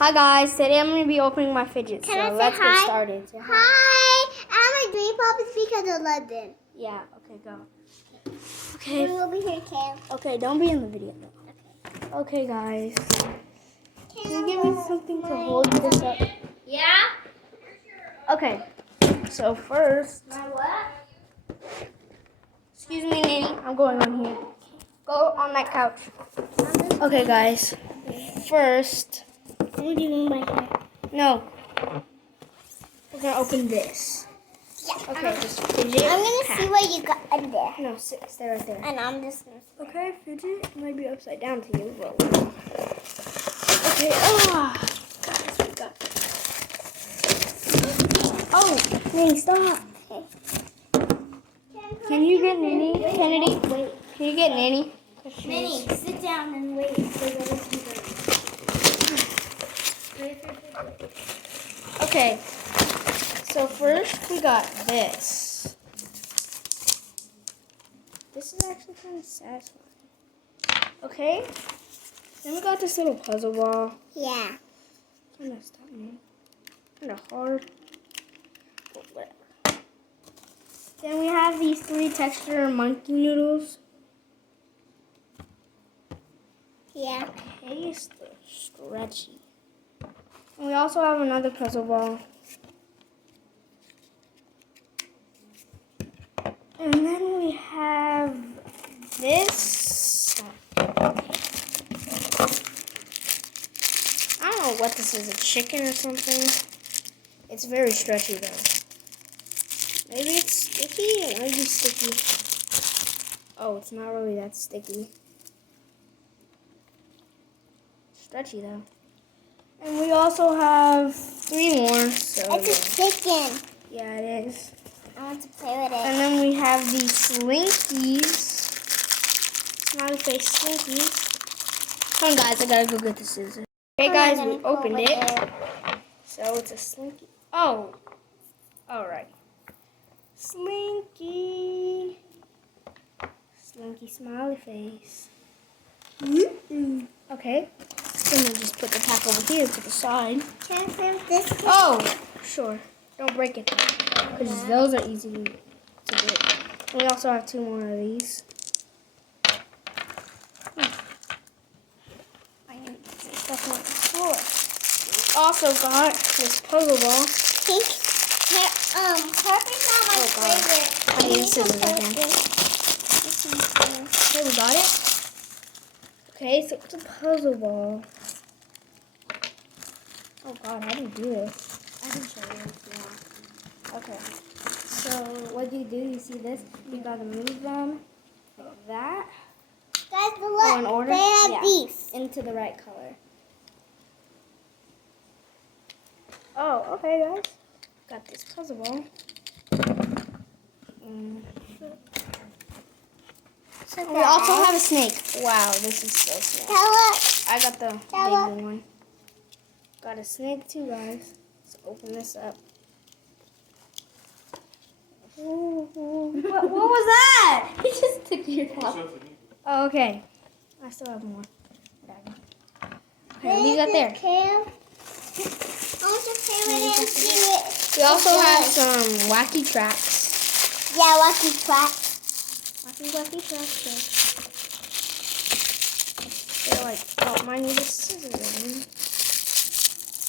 Hi guys, today I'm going to be opening my fidgets, let's get started. Hi, I'm a dream pop because of London. Yeah, okay, go. Okay. We'll be here, Cam. Okay, don't be in the video though. Okay guys. Can you give me something to hold this up? Yeah? Okay, so first. My what? Excuse me, Nanny, I'm going on here. Go on that couch. Okay guys, first. What do you mean by hair? No. We're going to open this. Yeah. Okay, just fidget. I'm going to see what you got in there. No, stay right there. And I'm just going to see. Okay, fidget. It might be upside down to you, but okay. Guys, we got. Oh, Nanny, stop. Can you get Nanny, Kennedy? Wait. Can you get Nanny? Minnie, sit down and wait. Okay. So first we got this. This is actually kind of satisfying. Okay. Then we got this little puzzle ball. Yeah. Kind of stop me. Kind of hard. But whatever. Then we have these 3 texture monkey noodles. Yeah. Okay, it's stretchy. And we also have another puzzle ball. And then we have this. I don't know what this is, a chicken or something. It's very stretchy though. Maybe it's sticky? It might be sticky. Oh, it's not really that sticky. Stretchy though. And we also have 3 more. So It's a chicken. yeah, it is. I want to play with it. And then we have these slinkies. Smiley face slinkies. Come on, guys, I gotta go get the scissors. Okay, guys, we opened it. So it's a slinky. Oh, all right. Slinky. Slinky smiley face. Okay. Then we'll just put the pack over here to the side. Can I play with this? Oh, sure. Don't break it though, because those are easy to break. And we also have 2 more of these. I need some stuff on the floor. We also got this puzzle ball. Pink. Purple's not my favorite. I need scissors again. Okay, we got it. Okay, so it's a puzzle ball. Oh God, how do you do this? I can show you if you want. Okay. So what you do, you see this? You gotta move them like that. Guys, Oh, look. in order? They have Yeah. these. Into the right color. Oh, okay, guys. Got this puzzle ball. We also have a snake. Wow, this is so small. I got the baby one. Got a snake too, guys. Let's open this up. What was that? It just took your top. Oh, okay. I still have more. Whatever. Okay, leave that there. I want to play with it and see it. We also have some wacky tracks. Yeah, wacky tracks. Wacky tracks. They're like, oh, mine need a scissors again.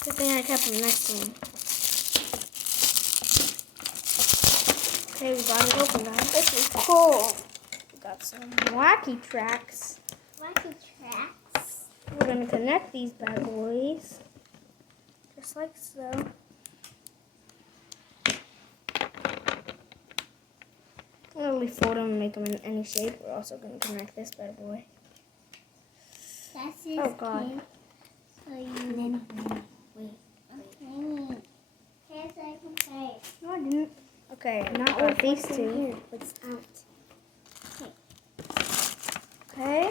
Good thing I kept them next to me. Okay, we got it open, guys. This is cool. We got some wacky tracks. Wacky tracks. We're gonna connect these bad boys, just like so. I'm gonna fold them and make them in any shape. We're also gonna connect this bad boy. That's his Oh God. pin. So you wait. Okay. Here's so I can play. No, I didn't. Okay, Not with these what's in 2. here. What's out? Okay.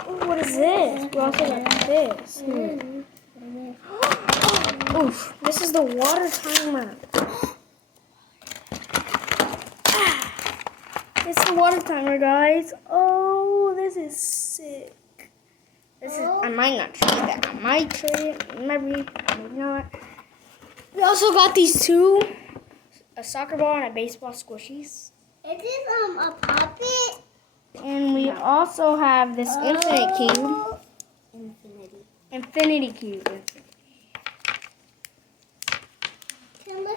Oh, what is this? We also got this. Oof, this is the water timer. It's the water timer, guys. Oh, this is sick. This is, I might not trade that. I might trade it. Maybe not. We also got these two. A soccer ball and a baseball squishies. Is this a puppet? And we also have this infinite cube. Infinity cube.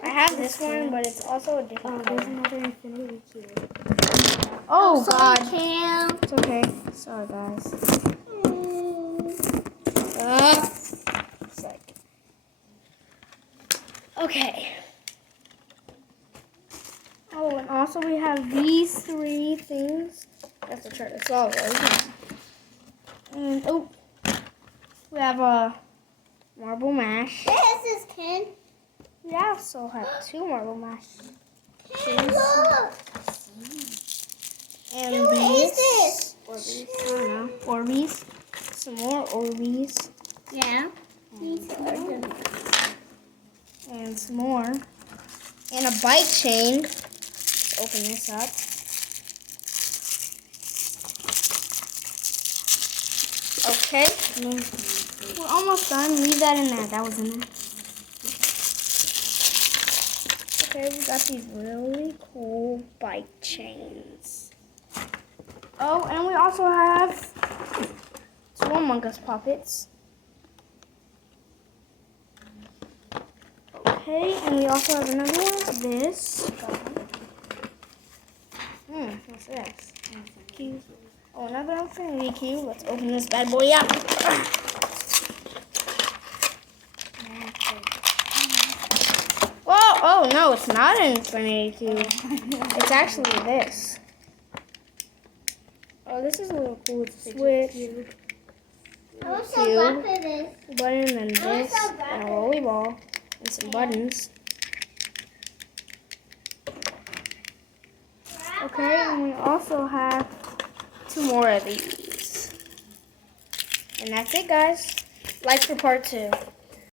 I have this one, but it's also a different color. There's another infinity cube. Oh, God. Cam. It's okay. Sorry, guys. Sick. Okay. Oh, and also we have these three things. I have to try to solve those. And, oh, we have a marble mash. This is Ken. We also have two marble mash. Ken, look. And What is these. this? Orbeez. I don't know. Orbeez. Some more Orbeez. Yeah. These are good. And some more. And a bike chain. Let's open this up. Okay. We're almost done. Leave that in there. That was in there. Okay, we got these really cool bike chains. Oh, and we also have two Among Us puppets. Okay, and we also have another one. This. What's this? Cube. Oh, another infinity cube. Let's open this bad boy up. Whoa! Oh no, it's not an infinity cube. It's actually this. Oh, this is a little cool. It's a switch. What's the back of this? Button and this and a rolly ball and some buttons. Okay, and we also have two more of these. And that's it, guys. Like for part 2.